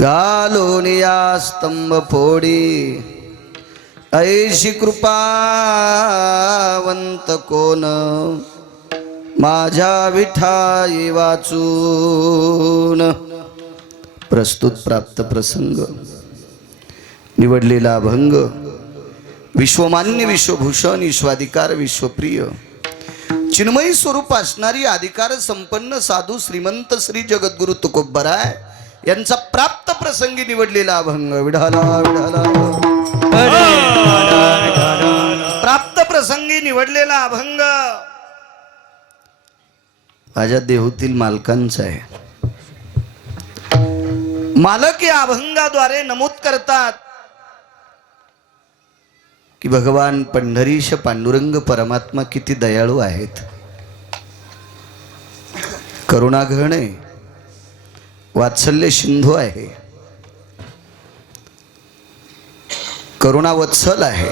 घालून या स्तंभ फोडी. ऐशी कृपावंत कोण माझ्या विठाई वाचून. प्रस्तुत प्राप्त प्रसंग. निवडलेला अभंग. विश्वमान्य विश्वभूषण विश्वाधिकार विश्वप्रिय. चिन्मयी स्वरूप असणारी अधिकार संपन्न साधू श्रीमंत श्री जगद्गुरु तुकोबराय यांचा प्राप्त प्रसंगी निवडलेला अभंग. विढाला विढाला प्राप्त प्रसंगी निवडलेला अभंग. माझ्या देहूतील मालकांचा आहे. मालक या अभंगाद्वारे नमूद करतात की भगवान पंढरीश पांडुरंग परमात्मा किती दयाळू आहेत. करुणाघणे वात्सल्य सिंधू आहे. करुणावत्सल आहे.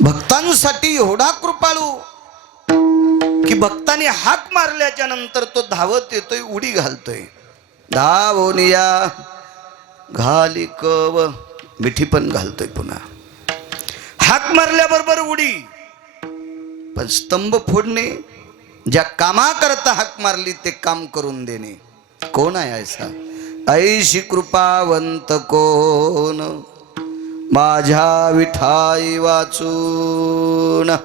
भक्तांसाठी एवढा कृपाळू की भक्तांनी हाक मारल्याच्या नंतर तो धावत येतोय उडी घालतोय. धावोनिया घाली कव मिठी पण घालतोय पुन्हा. हाक मारल्याबरोबर उडी. पण स्तंभ फोडणे ज्या कामाकरता हाक मारली ते काम करून देणे. कोण आहे ऐसा? ऐशी कृपावंत कोण? माझ्या विठाई वाचून.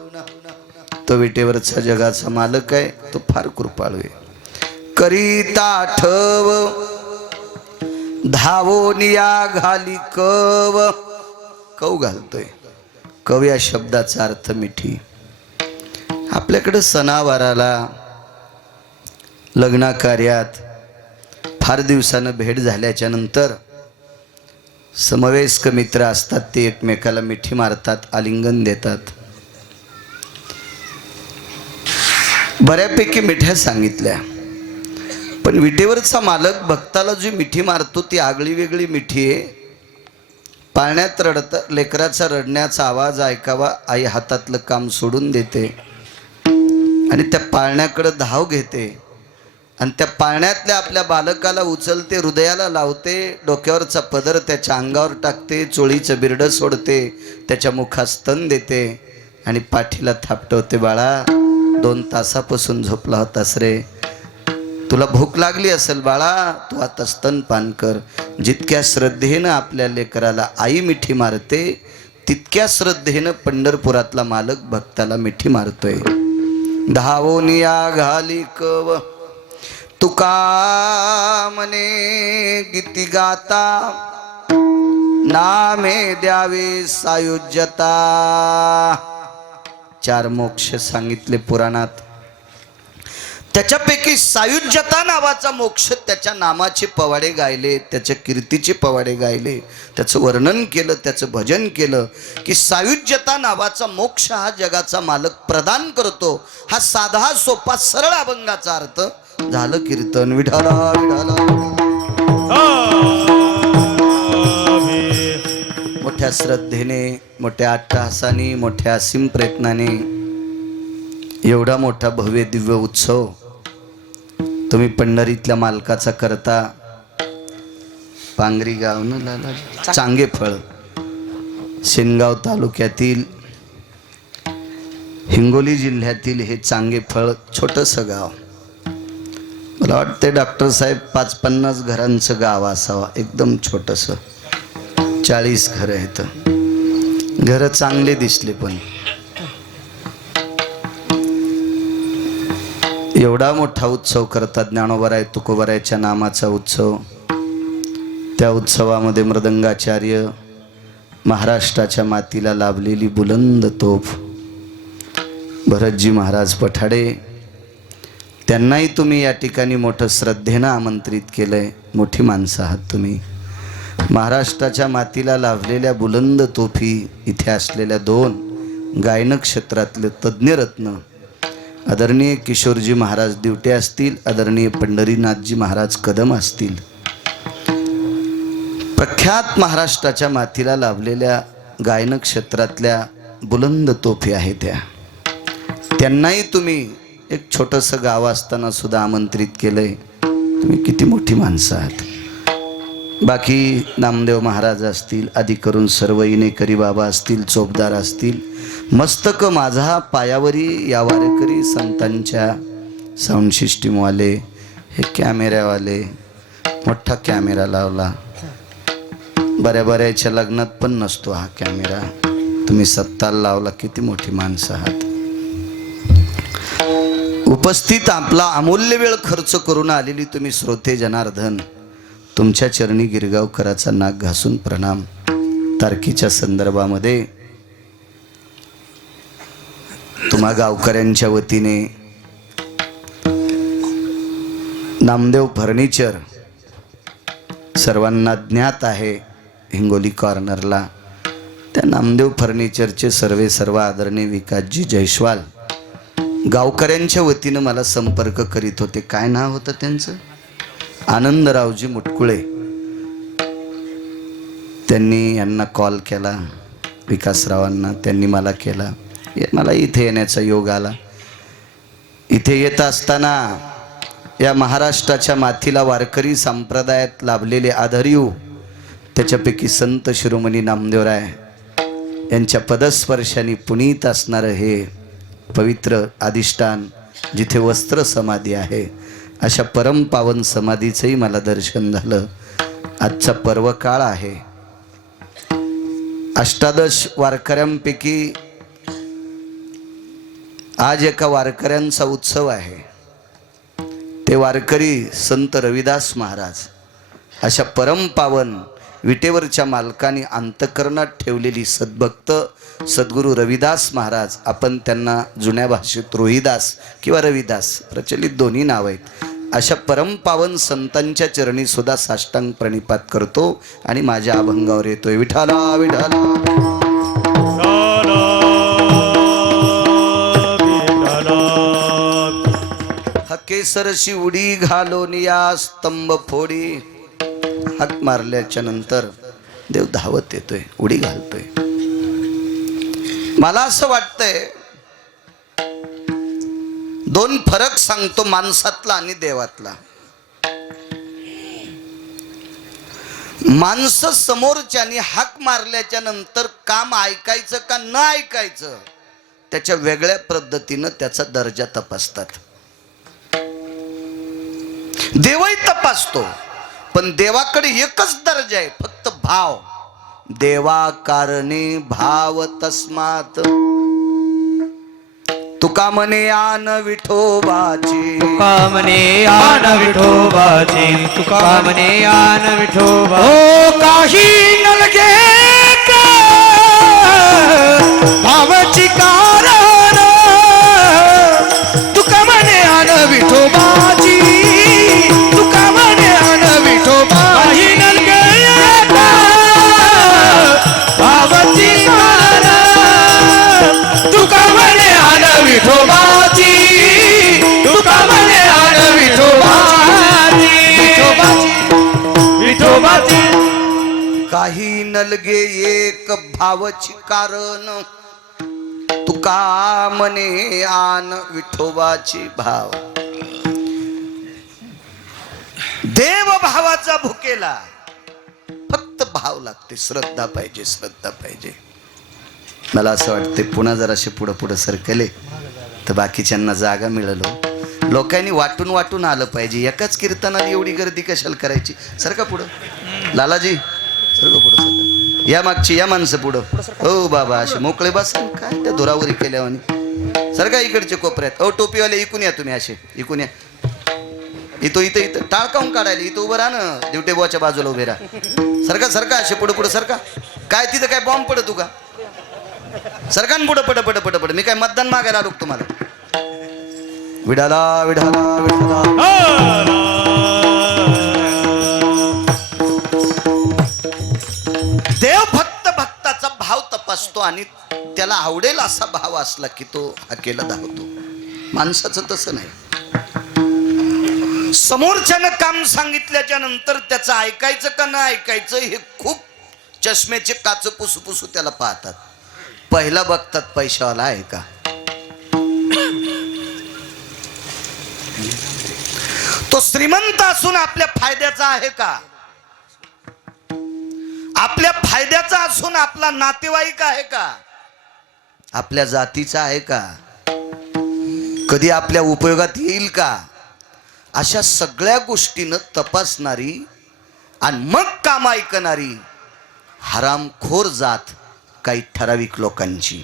तो विटेवरचा जगाचा मालक आहे तो फार कृपाळू आहे. करीता आठव धावोनिया घाली कव. कव घालतोय. कव या शब्दाचा अर्थ मिठी. आपल्याकडं सणावाराला लग्नाकार्यात फार दिवसानं भेट झाल्याच्यानंतर समवयस्क मित्र असतात ते एकमेकाला मिठी मारतात आलिंगन देतात. बऱ्यापैकी मिठ्या सांगितल्या. पण विटेवरचा मालक भक्ताला जी मिठी मारतो ती आगळी वेगळी मिठी आहे. पाळण्यात रडत लेकराचा रडण्याचा आवाज ऐकावा आई हातातलं काम सोडून देते. आणि त्या पाळण्याकडं धाव घेते. आणि त्या पाळण्यातल्या आपल्या बालकाला उचलते हृदयाला लावते डोक्यावरचा पदर त्याच्या अंगावर टाकते चोळीचं बिरडं सोडते त्याच्या मुखात स्तन देते आणि पाठीला थापटवते बाळा दोन तासापासून झोपला होतास रे. तुला भूक लागली असेल बाळा तू आता स्तनपान कर. जितक्या श्रद्धेनं आपल्या लेकराला आई मिठी मारते तितक्या श्रद्धेनं पंढरपुरातला मालक भक्ताला मिठी मारतोय. धावोनिया घाली कव तुका मने गीती गाता नामे द्यावे सायुज्यता. चार मोक्ष सांगितले पुराणात. त्याच्यापैकी सायुज्यता नावाचा मोक्ष त्याच्या नामाचे पवाडे गायले त्याच्या कीर्तीचे पवाडे गायले. त्याचं वर्णन केलं त्याचं भजन केलं की सायुज्यता नावाचा मोक्ष हा जगाचा मालक प्रदान करतो. हा साधा सोपा सरळ अभंगाचा अर्थ झालं कीर्तन विठाला विठाला मोठ्या श्रद्धेने मोठ्या अट्टहासाने मोठ्या असीम प्रयत्नाने एवढा मोठा भव्य दिव्य उत्सव तुम्ही पंढरीतल्या मालकाचा करता. पांगरी गाव न चांगे फळ. शेनगाव तालुक्यातील हिंगोली जिल्ह्यातील हे चांगे फळ छोटंसं गाव. मला वाटते डॉक्टर साहेब पाच पन्नास घरांचं गाव असावा. एकदम छोटंसं. चाळीस घरं आहेत. घरं चांगले दिसले पण. एवढा मोठा उत्सव करतात ज्ञानोबराय तुकोबरायच्या नामाचा उत्सव. त्या उत्सवामध्ये मृदंगाचार्य महाराष्ट्राच्या मातीला लाभलेली बुलंद तोफ. भरतजी महाराज पठाडे त्यांनाही तुम्ही या ठिकाणी मोठं श्रद्धेनं आमंत्रित केलं आहे मोठी माणसं आहात तुम्ही. महाराष्ट्राच्या मातीला लाभलेल्या बुलंद तोफी इथे असलेल्या दोन गायन क्षेत्रातले तज्ज्ञरत्न आदरणीय किशोरजी महाराज दिवटे असतील आदरणीय पंढरीनाथजी महाराज कदम असतील. प्रख्यात महाराष्ट्राच्या मातीला लाभलेल्या गायन क्षेत्रातल्या बुलंद तोफी आहेत त्या. त्यांनाही तुम्ही एक छोटंसं गाव असताना सुद्धा आमंत्रित आहे तुम्ही किती मोठी माणसं आहात. बाकी नामदेव महाराज असतील आधी करून सर्व इनेकरी बाबा असतील चोपदार असतील मस्तक माझा पायावरी या वारकरी संतांच्या साऊंड सिस्टीमवाले हे कॅमेऱ्यावाले मोठा कॅमेरा लावला. बऱ्या बऱ्याच्या लग्नात पण नसतो हा कॅमेरा. तुम्ही सत्ताला लावला किती मोठी माणसं आहात. उपस्थित आपला अमूल्य वेळ खर्च करून आलेली तुम्ही श्रोते जनार्दन तुमच्या चरणी गिरगावकराचा नाक घासून प्रणाम. तारखीच्या संदर्भामध्ये तुम्हा गावकऱ्यांच्या वतीने नामदेव फर्निचर सर्वांना ज्ञात आहे हिंगोली कॉर्नरला. त्या नामदेव फर्निचरचे सर्वे सर्व आदरणीय विकासजी जयस्वाल गावकऱ्यांच्या वतीनं मला संपर्क करीत होते. काय नाव होतं त्यांचं? आनंदरावजी मुटकुळे. त्यांनी यांना कॉल केला विकासरावांना त्यांनी मला केला. मला इथे येण्याचा योग आला. इथे येत असताना या महाराष्ट्राच्या माथीला वारकरी संप्रदायात लाभलेले आधारीव त्याच्यापैकी संत शिरोमणी नामदेवराय यांच्या पदस्पर्शाने पुनीत असणारं हे पवित्र अधिष्ठान जिथे वस्त्र समाधी आहे अशा परमपावन समाधीचंही मला दर्शन झालं. आजचा पर्व काळ आहे. अष्टादश वारकऱ्यांपैकी आज एका वारकऱ्यांचा उत्सव आहे. ते वारकरी संत रविदास महाराज अशा परमपावन विटेवरच्या मालकाने अंतकरणात ठेवलेली सद्भक्त सद्गुरू रविदास महाराज आपण त्यांना जुन्या भाषेत रोहिदास किंवा रविदास प्रचलित दोन्ही नाव आहेत. अशा परमपावन संतांच्या चरणी सुद्धा साष्टांग प्रणिपात करतो आणि माझ्या अभंगावर येतोय. विठाला विठाला केसरशी उडी घालून या स्तंभ फोडी. हाक मारल्याच्या नंतर देव धावत येतोय उडी घालतोय. मला असं वाटतंय दोन फरक सांगतो माणसातला आणि देवातला. माणसं समोरच्यानी हाक मारल्याच्या नंतर काम ऐकायचं का न ऐकायचं त्याच्या वेगळ्या पद्धतीनं त्याचा दर्जा तपासतात. देवही तपासतो. पण देवाकडे एकच दर्जा आहे फक्त भाव. देवा कारणे भाव तस्मात. तुका म्हणे आन विठोबाची. तुका म्हणे आन विठोबाचे. तुका म्हणे आन विठोबा हो काही नलगे का भावाची कारण नलगे एक भावची कारण. तुका मने आन विठोबाची भाव. देव भावाचा भुकेला. फक्त भाव लागते श्रद्धा पाहिजे श्रद्धा पाहिजे. मला असं वाटते पुन्हा जराशे पुढं पुढं सरकले तर बाकीच्यांना जागा मिळालो. लोकांनी वाटून वाटून आलं पाहिजे. एकाच कीर्तनात एवढी गर्दी कशाला करायची? सरका पुढं. लालाजी सरका पुढं या मागची या माणसं पुढं. हो बाबा असे मोकळे बस. काय त्या धुरावरी केल्यावानी. सरका इकडचे कोपऱ्यात. हो टोपीवाले इकून या तुम्ही असे. इकून या. इथं इथं इथं. टाळ काऊन काढायला? इथं उभं राहा ना. दिवटे बुवाच्या बाजूला उभे राहा. सरका सरका असे पुढं पुढं. सरका. काय तिथं काय बॉम्ब पडत का सरकार पुढं पड पड पड पड. मी काय मतदान मागायला आलो का तुम्हाला? विडाला विडाला विडाला. तपासतो आणि त्याला आवडेल असा भाव असला की तो हाकेला धावतो. माणसाचं तसं नाही. समोरच्यानं काम सांगितल्याच्या नंतर त्याचं ऐकायचं का न ऐकायचं हे खूप चष्म्याचे काच पुसू पुसू त्याला पाहतात. पहिला बघतात पैशावाला आहे का? तो श्रीमंत असून आपल्या फायद्याचा आहे का? आपल्या फायद्याचा असून आपला नातेवाईक आहे का? आपल्या जातीचा आहे का? कधी आपल्या उपयोगात येईल का? अशा सगळ्या गोष्टीनं तपासणारी आणि मग काम ऐकणारी हरामखोर जात काही ठराविक लोकांची.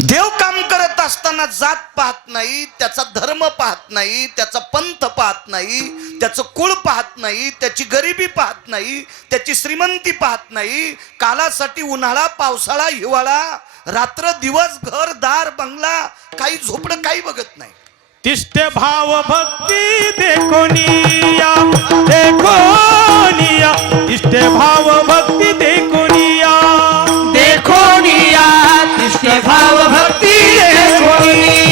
देव काम करत असताना जात पाहत नाही त्याचा धर्म पाहत नाही त्याचा पंथ पाहत नाही त्याचं कुळ पाहत नाही त्याची गरिबी पाहत नाही त्याची श्रीमंती पाहत नाही. कालासाठी उन्हाळा पावसाळा हिवाळा रात्र दिवस घर दार बंगला काही झोपडं काही बघत नाही. तिष्ट भाव भक्ती देखोनिया देखोनिया. तिष्ट भाव भक्ती देखोनिया. देखोनिया तिष्ठ भाव भक्ती देखोनिया.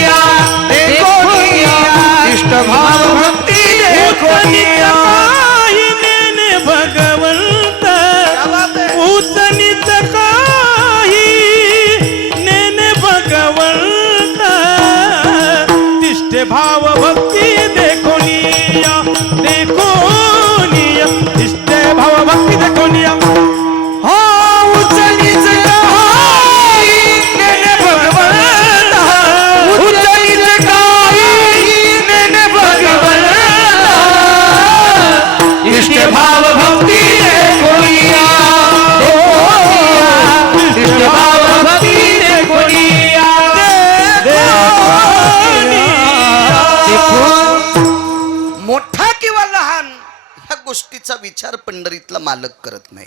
तिष्ठ भाव भक्ती विचार पंढरीतला मालक करत नाही.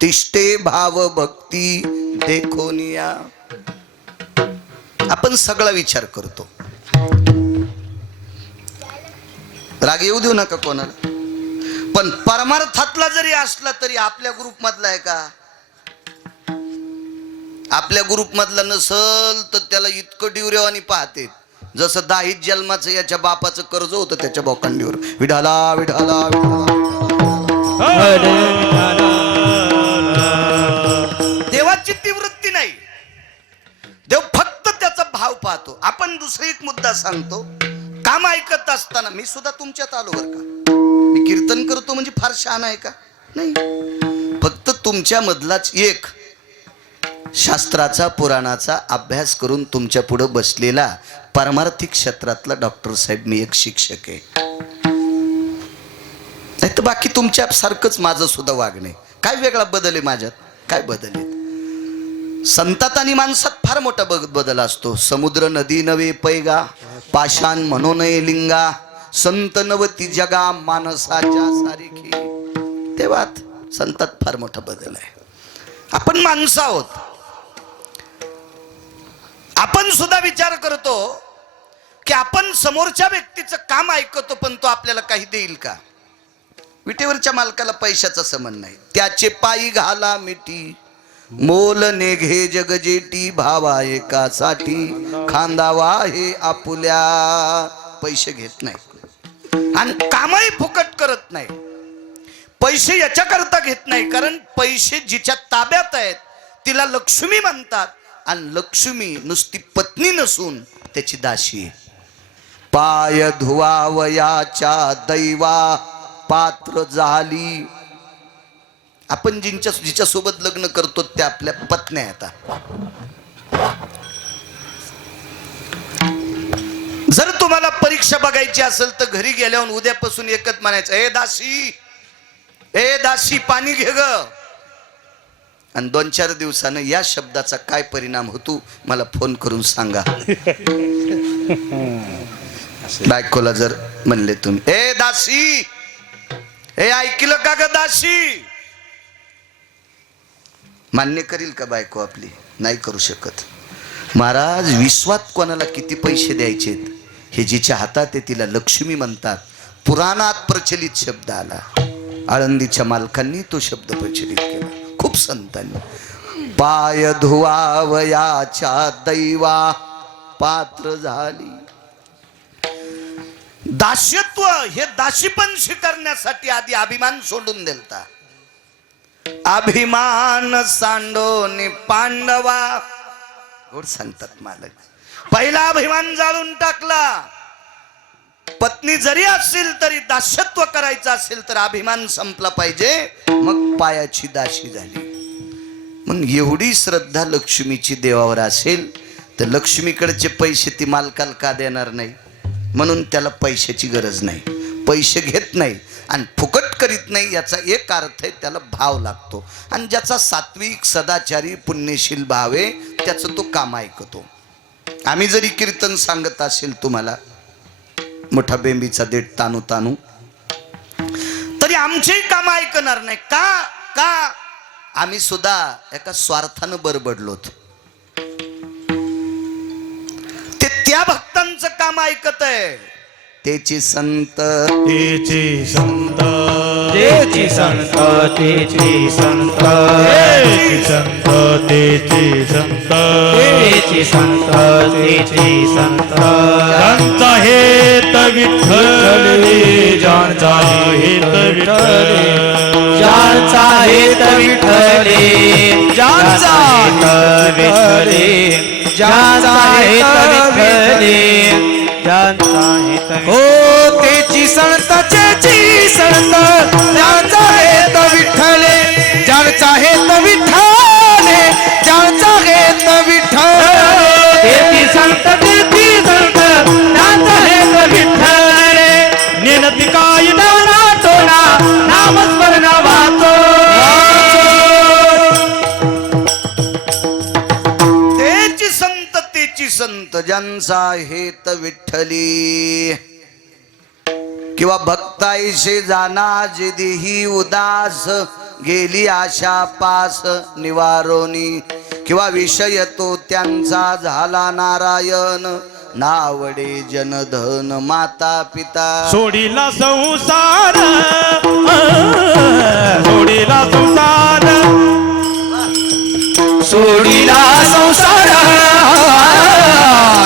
तिष्ठे भाव भक्ती देखोनिया आपण सगळा विचार करतो. राग येऊ देऊ नका कोणाला. पण परमार्थातला जरी असला तरी आपल्या ग्रुप मधला आहे का? आपल्या ग्रुप मधला नसल तर त्याला इतकं डिवरेवानी पाहते. जसं दाहित जन्माचं याच्या बापाचं कर्ज होतं त्याच्या बोकांडीवर. विढाला विढाला विढाला देवाची ती वृत्ती नाही. देव फक्त त्याचा भाव पाहतो. आपण दुसरी एक मुद्दा सांगतो. काम ऐकत असताना मी सुद्धा तुमच्यात आलो बर का? मी कीर्तन करतो म्हणजे फार छान आहे का? नाही. फक्त तुमच्या मधलाच एक शास्त्राचा पुराणाचा अभ्यास करून तुमच्यापुढे बसलेला पारमार्थिक क्षेत्रातला डॉक्टर साहेब मी एक शिक्षक आहे. तर बाकी तुमच्या सारखंच माझं सुद्धा वागणे. काय वेगळा बदल आहे माझ्यात? काय बदल आहे? संतात आणि माणसात फार मोठा बग बदल असतो. समुद्र नदी नवे पैगा. पाषाण म्हणून लिंगा. संत नवती जगा मानसाच्या सारखी. तेव्हात संतात फार मोठा बदल आहे. आपण माणसं आहोत. आपण सुद्धा विचार करतो की आपण समोरच्या व्यक्तीचं काम ऐकतो पण तो आपल्याला काही देईल का? विटेवरच्या मालकाला पैशाचा संबंध नाही. त्याचे पायी घाला मिठी. मोल नेघे जगजेटी भावा एकासाठी. खांदावा हे आपुल्या. पैसे घेत नाही. आणि कामही फुकट करत नाही. पैसे याच्याकरता घेत नाही कारण पैसे जिच्या ताब्यात आहेत तिला लक्ष्मी म्हणतात. आणि लक्ष्मी नुसती पत्नी नसून त्याची दाशी पाय धुवावयाच्या दैवा पात्र झाली. आपण जिंच्या जिच्या सोबत लग्न करतो त्या आपल्या पत्न्या येतात जर तुम्हाला परीक्षा बघायची असेल तर घरी गेल्यावर उद्यापासून एकच म्हणायचं ए दासी ए दासी पाणी घे ग. आणि दोन चार दिवसानं या शब्दाचा काय परिणाम होतो मला फोन करून सांगा. बायकोला जर म्हणले तुम्ही ए दासी हे ऐकलं का ग दाशी मान्य करील का बायको आपली? नाही करू शकत. महाराज विश्वात कोणाला किती पैसे द्यायचेत हे जिच्या हातात आहे तिला लक्ष्मी म्हणतात. पुराणात प्रचलित शब्द आला. आळंदीच्या मालकांनी तो शब्द प्रचलित केला. खूप संतांनी. पाय धुवावयाच्या दैवा पात्र झाली. दास्यत्व हे दासीपण स्वीकारण्यासाठी आधी अभिमान सोडून देलता. अभिमान सांडोनी पांडवा. गोड सांगतात मालक. पहिला अभिमान जाळून टाकला. पत्नी जरी असेल तरी दास्यत्व करायचं असेल तर अभिमान संपला पाहिजे. मग पायाची दाशी झाली. मग एवढी श्रद्धा लक्ष्मीची देवावर असेल तर लक्ष्मीकडचे पैसे ती मालकाला का देणार नाही? म्हणून त्याला पैशाची गरज नाही. पैसे घेत नाही आणि फुकट करीत नाही याचा एक अर्थ आहे त्याला भाव लागतो. आणि ज्याचा सात्विक सदाचारी पुण्यशील भाव आहे त्याचं तो काम ऐकतो. आम्ही जरी कीर्तन सांगत असेल तुम्हाला मोठा बेंबीचा देठ तानू तानू तरी आमचेही काम ऐकणार नाही. का? का? आम्ही सुद्धा एका स्वार्थानं बरबडलोत. ते त्या भक्त काम ऐकत आहे. त्याची संत. तेचे संत. तेची संत तेची संत. तेचे संत तेचे संत. तेची संत तेची संत. ज्यांचा हेत विठ्ठले. ज्यांचा हेत विठ्ठले. ज्यांचा हेत विठले ज्यांचा हेत विठ्ठले ज्यांचा हेत विठले ज्यांचा हेत हो तेची संत चेची संत ज्यांचा हेत विठले भजनचा हेत विठ्ठली. किंवा भक्ताईशी जाना जे देही उदास गेली आशा पास निवारोनी. किंवा विषय तो त्यांचा झाला नारायण नावडे जनधन माता पिता सोडीला संसार सोडीला संसार. सोडीला संसार.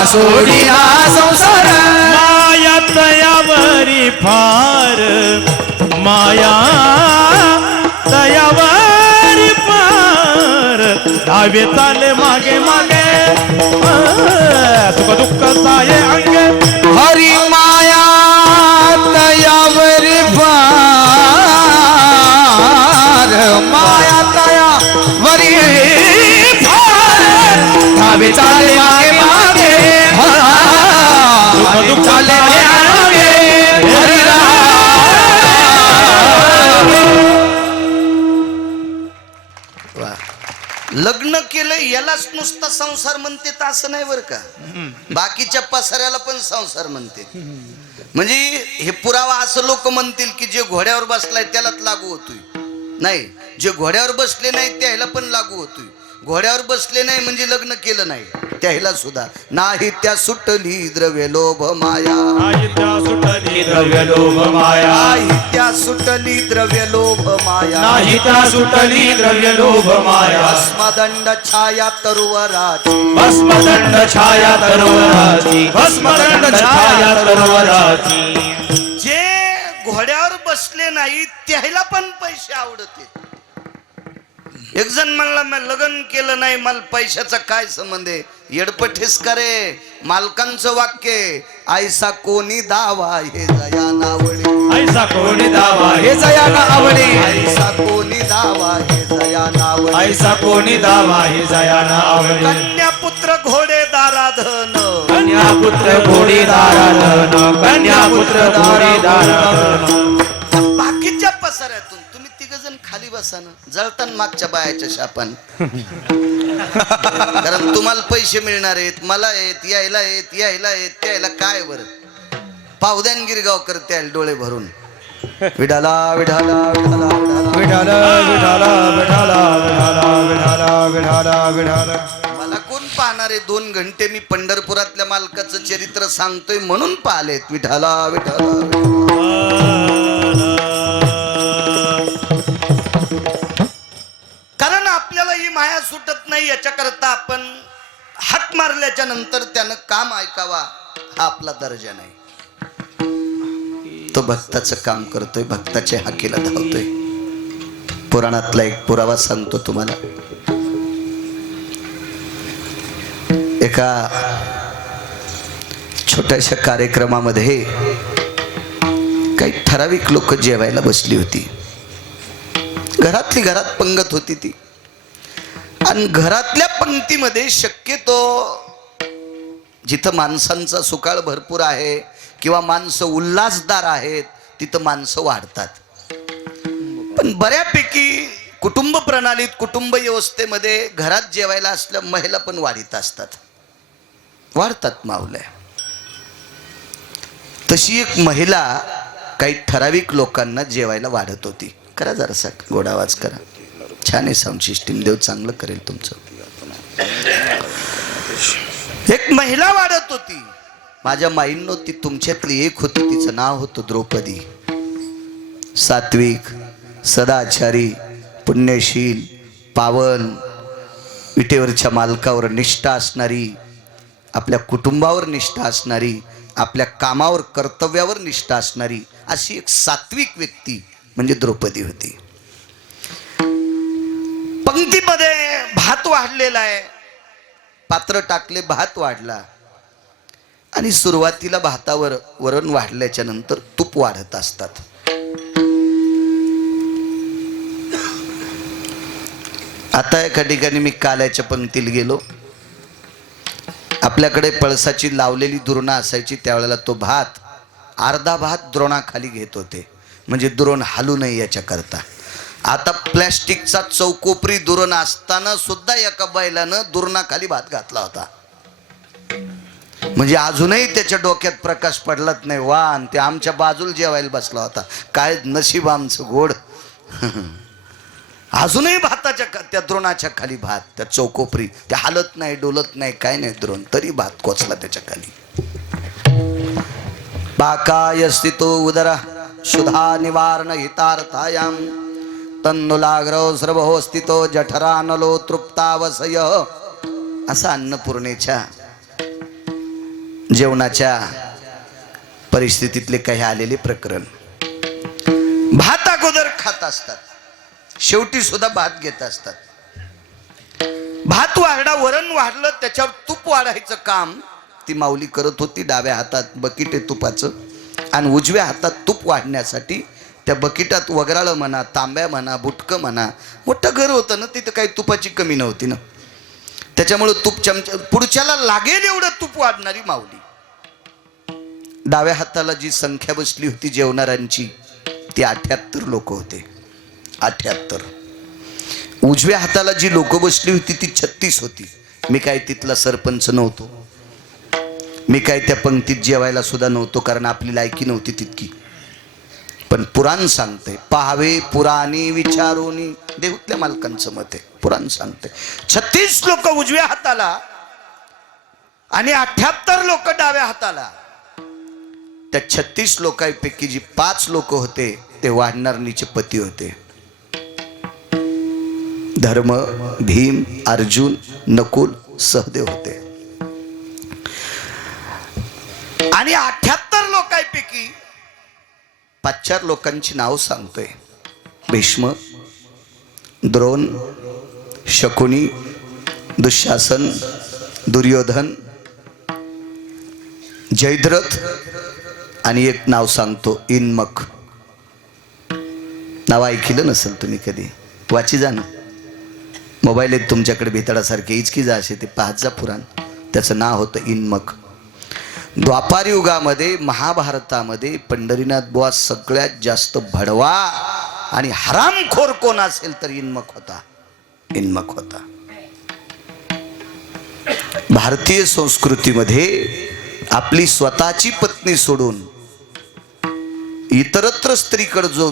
सोडीला संसार. माया तयावरी फार. माया तयावरी फार. धावे चाले मागे मागे. सुख दुःख साये अंगे. हरी माया आवे चाले मागे मागे. हा, दुःख चाले मागे. लग्न केलं यालाच नुसता संसार म्हणते तर असं नाही बरं का? बाकीच्या पसाऱ्याला पण संसार म्हणते. म्हणजे हे पुरावा असं लोक म्हणतील की जे घोड्यावर बसलाय त्यालाच लागू होतोय. नाही जे घोड्यावर बसले नाही त्याला पण लागू होतोय. घोड्यावर बसले नाही म्हणजे लग्न केलं नाही. त्याला सुद्धा नाही त्या सुटली द्रव्य लोभ माया. सुटली द्रव्य लोभ माया. नाही त्या सुटली द्रव्य लोभ माया. नाही त्या सुटली द्रव्य लोभ माया. भस्मदंड छाया तरुवराची भस्मदंड छाया तरोवराची भस्मदंड छाया तरोवराची जे घोड्यावर बसले नाही त्याला पण पैसे आवडते. एक जण म्हणला मी लग्न केलं नाही मला पैशाचा काय संबंध आहे? येडपठेस करे मालकांचं वाक्य आयसा कोणी दावा हे जया नावडे ऐसा कोणी दावा हे जया ना आवडे. आयसा कोणी दावा हे जया नावडे ऐसा कोणी दावा हे जया ना आवडे. कन्या पुत्र घोडे दाराधन. कन्या पुत्र घोडी दाराधन. कन्या पुत्र घोडी दाराधन. बाकीच्या पसाऱ्यातून. जण खाली बसा ना जळतान मागच्या बायाच्या शापान. कारण तुम्हाला पैसे मिळणार आहेत मला आहेत यायला आहेत यायला आहेत त्यायला काय बरं? पावद्यान गिरगावकर त्याला डोळे भरून. विडाला विडाला विडाला विडाला विठाला विठाला विठाला विठाला विठाला विठाला विठाला मला कोण पाहणार आहे? दोन घंटे मी पंढरपुरातल्या मालकाचं चरित्र सांगतोय म्हणून पाहिलेत. विठाला विठाला आपल्याला ही माया सुटत नाही याच्याकरता आपण हाक मारल्याच्या नंतर त्यानं काम ऐकावा हा आपला दर्जा नाही. तो भक्ताचं काम करतोय भक्ताच्या हाकेला धावतोय. पुराणातला एक पुरावा सांगतो तुम्हाला. एका छोट्याशा कार्यक्रमामध्ये काही ठराविक लोक जेवायला बसली होती. घरातली घरात पंगत होती ती. आणि घरातल्या पंक्तीमध्ये शक्यतो जिथं माणसांचा सुकाळ भरपूर आहे किंवा माणसं उल्हासदार आहेत तिथं माणसं वाढतात. पण बऱ्यापैकी कुटुंब प्रणालीत कुटुंब व्यवस्थेमध्ये घरात जेवायला असल्या महिला पण वाढीत असतात. वाढतात मावल्या. तशी एक महिला काही ठराविक लोकांना जेवायला वाढत होती. करा जरासा गोडावाज करा. छान आहे साऊंड सिस्टीम देव चांगलं करेल तुमचं. एक महिला वाढत होती. माझ्या माईंनो ती तुमच्यातली एक होती. तिचं नाव होतं द्रौपदी. सात्विक सदाचारी पुण्यशील पावन विटेवरच्या मालकावर निष्ठा असणारी आपल्या कुटुंबावर निष्ठा असणारी आपल्या कामावर कर्तव्यावर निष्ठा असणारी अशी एक सात्विक व्यक्ती म्हणजे द्रौपदी होती. पंक्तीमध्ये भात वाढलेला आहे. पात्र टाकले भात वाढला. आणि सुरुवातीला भातावर वरण वाढल्याच्या नंतर तूप वाढत असतात. आता एका ठिकाणी मी काल्याच्या पंक्तीला गेलो. आपल्याकडे पळसाची लावलेली दुरणा असायची त्यावेळेला तो भात अर्धा भात द्रोणाखाली घेत होते. म्हणजे द्रोण हालू नये याच्याकरता. आता प्लॅस्टिकचा चौकोपरी दुरण असताना सुद्धा एका बैलानं दुरणाखाली भात घातला होता. म्हणजे अजूनही त्याच्या डोक्यात प्रकाश पडलाच नाही. वा आणि ते आमच्या बाजूला जेवायला बसला होता. काय नशीब आमचं गोड. अजूनही भाताच्या त्या द्रोणाच्या खाली भात त्या चौकोपरी. ते हालत नाही डोलत नाही काय नाही द्रोण तरी भात कोचला त्याच्याखाली. बाकाय स्थितो उदरा शुधा निवारण हितार्थायाम. तन्नुलाग्रव सर्वहो स्थितो जठरानलो तृप्तावसय. असा अन्नपूर्णेच्या जेवणाच्या परिस्थितीतले काही आलेले प्रकरण. भात अगोदर खात असतात. शेवटी सुद्धा भात घेत असतात. भात वाढा वरण वाढलं त्याच्यावर तूप वाढायचं काम ती माऊली करत होती. डाव्या हातात बकीट आहे तुपाचं. आणि उजव्या हातात तूप वाढण्यासाठी त्या बकिटात वगराळं म्हणा तांब्या म्हणा बुटकं म्हणा मोठं घर होतं ना तिथं काही तुपाची कमी नव्हती ना. त्याच्यामुळं तूप चमचा पुढच्याला लागेल एवढं तूप वाढणारी माऊली. डाव्या हाताला जी संख्या बसली होती जेवणाऱ्यांची ती अठ्याहत्तर लोक होते. अठ्याहत्तर. उजव्या हाताला जी लोक बसली होती ती छत्तीस होती. मी काय तिथला सरपंच नव्हतो. मी काय त्या पंक्तीत जेवायला सुद्धा नव्हतो कारण आपली लायकी नव्हती तितकी. पण पुराण सांगते. पाहावे पुराणी विचारोनी. देऊतल्या मालकांचं मत आहे. पुराण सांगते. छत्तीस लोक उजव्या हाताला आणि अठ्याहत्तर लोक डाव्या हाताला. त्या छत्तीस लोकांपैकी जी पाच लोक होते ते वाढणारणीचे पती होते. धर्म भीम अर्जुन नकुल सहदेव होते. आणि अठ्याहत्तर लोकांपैकी पाच चार लोकांची नाव सांगतोय. भीष्म द्रोण शकुनी दुःशासन दुर्योधन जयद्रथ आणि एक नाव सांगतो इनमक नाव ऐकलं नसेल तुम्ही कधी? वाची जा ना. मोबाईल आहेत तुमच्याकडे भेताडासारखे इचकी जा असे ते पाहत जा पुराण. त्याचं नाव होतं इनमक द्वापार युगामध्ये महाभारतामध्ये पंढरीनाथ बुवा सगळ्यात जास्त भडवा आणि हरामखोर कोण असेल तर इनमक होता. इन्मक होता. भारतीय संस्कृतीमध्ये आपली स्वतःची पत्नी सोडून इतरत्र स्त्रीकडे जो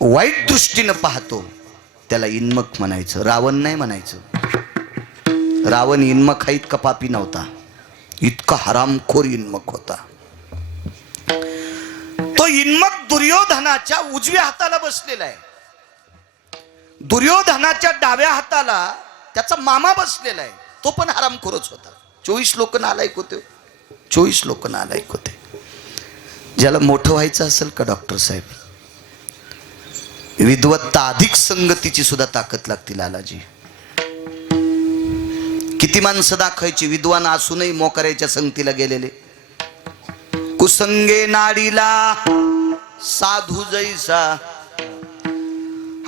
वाईट दृष्टीनं पाहतो त्याला इन्मक म्हणायचं रावण नाही म्हणायचं. रावण इन्मक हा इतका पापी नव्हता. इतका हरामखोर इन्मक होता. तो इन्मक दुर्योधनाच्या उजव्या हाताला बसलेला आहे. दुर्योधनाच्या डाव्या हाताला त्याचा मामा बसलेला आहे. तो पण हरामखोरच होता. चोवीस लोक नालायक होते. चोवीस लोक नालायक होते. ज्याला मोठं व्हायचं असेल का डॉक्टर साहेब? विद्वत्ता अधिक संगतीची सुद्धा ताकद लागते लालाजी. किती माणसं दाखवायची? विद्वान असूनही मोकऱ्याच्या संगतीला गेलेले. कुसंगे नाडीला साधू जैसा.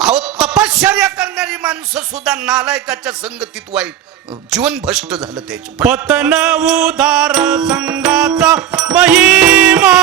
अहो तपश्चर्या करणारी माणसं सुद्धा नालायकाच्या संगतीत वाईट. जीवन भ्रष्ट झालं त्याचं पतन उदार संघाचा महिमा.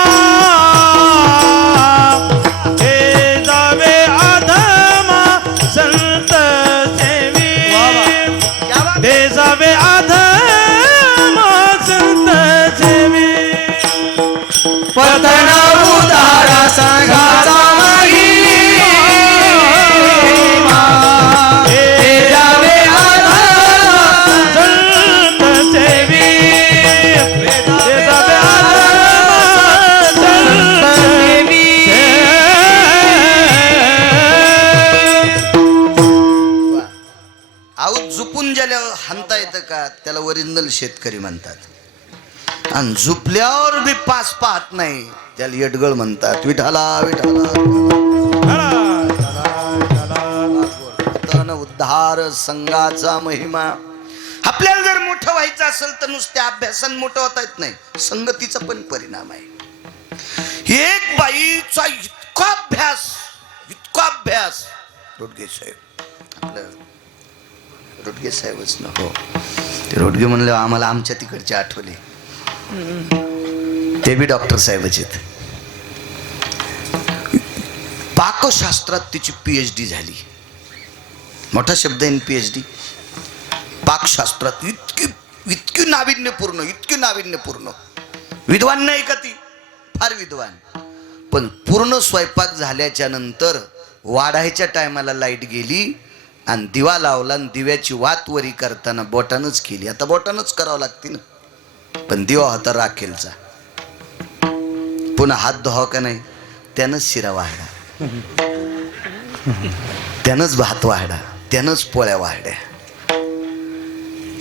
ओरिजिनल शेतकरी म्हणतात. आणि झुपल्यावर बी पास पाहत नाही. त्याला येडगळ म्हणतात. विठाला विठाला उद्धार संघाचा महिमा. आपल्याला जर मोठं व्हायचं असेल तर नुसत्या अभ्यासान मोठं होता येत नाही. संगतीचा पण परिणाम आहे. एक बाईचा इतका अभ्यास इतका अभ्यास. रोडगे साहेब. आपलं रोडगे साहेबच ना हो ते रोडगे म्हणले आम्हाला आमच्या तिकडचे आठवले. ते बी डॉक्टर साहेबच आहेत. पाकशास्त्रात तिची पी एच डी झाली. मोठा शब्द आहे पी एच डी पाकशास्त्रात इतकी इतकी नाविन्यपूर्ण इतकी नाविन्यपूर्ण. विद्वान नाही का ती? फार विद्वान. पण पूर्ण स्वयंपाक झाल्याच्यानंतर वाढायच्या टायमाला लाइट गेली आणि दिवा लावला आणि दिव्याची वात वरी करताना बोटानंच केली. आता बोटानंच करावं लागते ना. पण दिवा होता राखेलचा. पुन्हा हात धुवा का नाही? त्यानंच शिरा वाढला त्यानंच भात वाढा. त्यानंच पोळ्या वाढल्या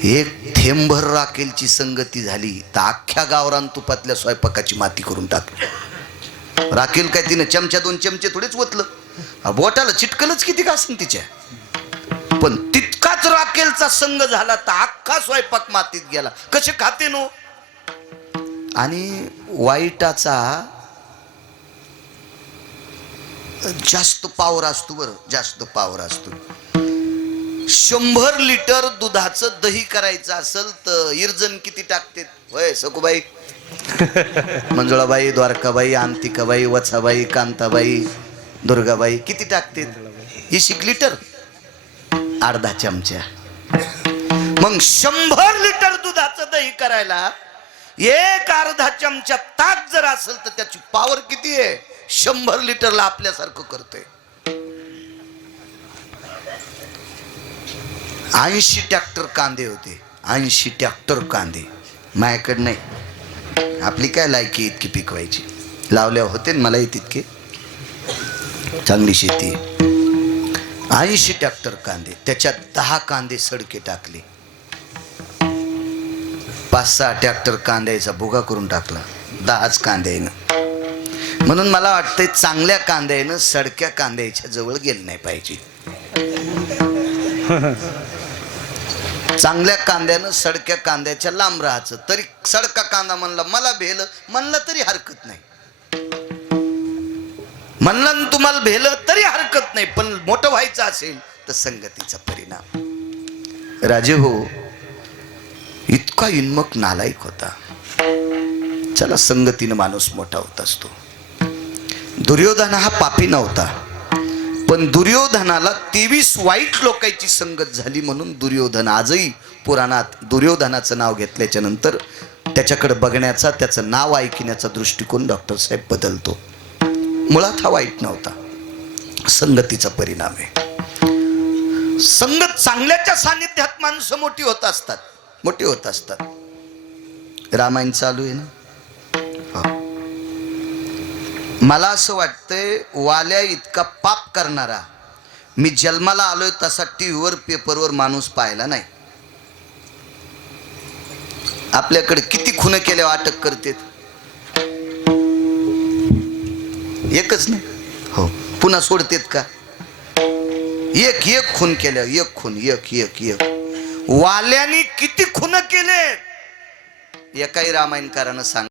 एक थेंभर राखेलची संगती झाली. तर अख्ख्या गावरान तुपातल्या स्वयंपाकाची माती करून टाकली. राखेल काय तिने? चमच्या दोन चमचे थोडेच ओतलं. बोटाला चिटकलच किती का असेल तिच्या? पण तितकाच राखेलचा संघ झाला तर अख्खा स्वयंपाक मातीत गेला. कसे खाते नो? आणि वाईटाचा जास्त पावर असतो बरं जास्त पावर असतो. शंभर लिटर दुधाचं दही करायचं असेल तर इर्जन किती टाकते? होय सकुबाई मंजुळाबाई द्वारकाबाई अंतिकाबाई वत्साबाई कांताबाई दुर्गाबाई किती टाकते? ही शिक लिटर. अर्धा चमचा. मग शंभर लिटर दुधाचं दही करायला एक अर्धा चमचा ताक जर असेल तर त्याची पॉवर किती आहे? शंभर लिटरला आपल्यासारखं करतोय. ऐंशी ट्रॅक्टर कांदे होते. ऐंशी ट्रॅक्टर कांदे. माझ्याकडे नाही. आपली काय लायकी इतकी पिकवायची? लावल्या होते ना मलाही तितके? चांगली शेती ऐंशी टॅक्टर कांदे. त्याच्यात दहा कांदे सडके टाकले. पाच सहा ट्रॅक्टर कांद्याचा भुगा करून टाकला. दहाच कांद्यानं म्हणून मला वाटतंय चांगल्या कांद्यानं सडक्या कांद्याच्या जवळ गेलं नाही पाहिजे. चांगल्या कांद्यानं सडक्या कांद्याच्या लांब राहायचं. तरी सडका कांदा म्हणला मला भेल. म्हणलं तरी हरकत नाही. म्हणलं तुम्हाला भेलं तरी हरकत नाही पण मोठं व्हायचं असेल तर संगतीचा परिणाम. राजे हो इतका इन्मक नालायक होता. चला संगतीनं माणूस मोठा होत असतो. दुर्योधन हा पापी नव्हता पण दुर्योधनाला तेवीस वाईट लोकांची संगत झाली म्हणून दुर्योधन आजही पुराणात दुर्योधनाचं नाव घेतल्याच्या नंतर त्याच्याकडे बघण्याचा त्याचं नाव ऐकण्याचा दृष्टिकोन डॉक्टर साहेब बदलतो. मुळात हा वाईट नव्हता. संगतीचा परिणाम आहे. संगत चांगल्याच्या सानिध्यात माणसं मोठी होत असतात. मोठी होत असतात. रामायण चालू आहे ना? हो. मला असं वाटतंय वाल्या इतका पाप करणारा मी जन्माला आलोय तसा टी व्हीवर पेपरवर माणूस पाहिला नाही. आपल्याकडे किती खुनं केल्या अटक करते एकच नाही. हो पुन्हा सोडतेत का? एक एक खून केल्या एक खून एक एक एक. वाल्यानी किती खून केले एकाही रामायणकारानं सांग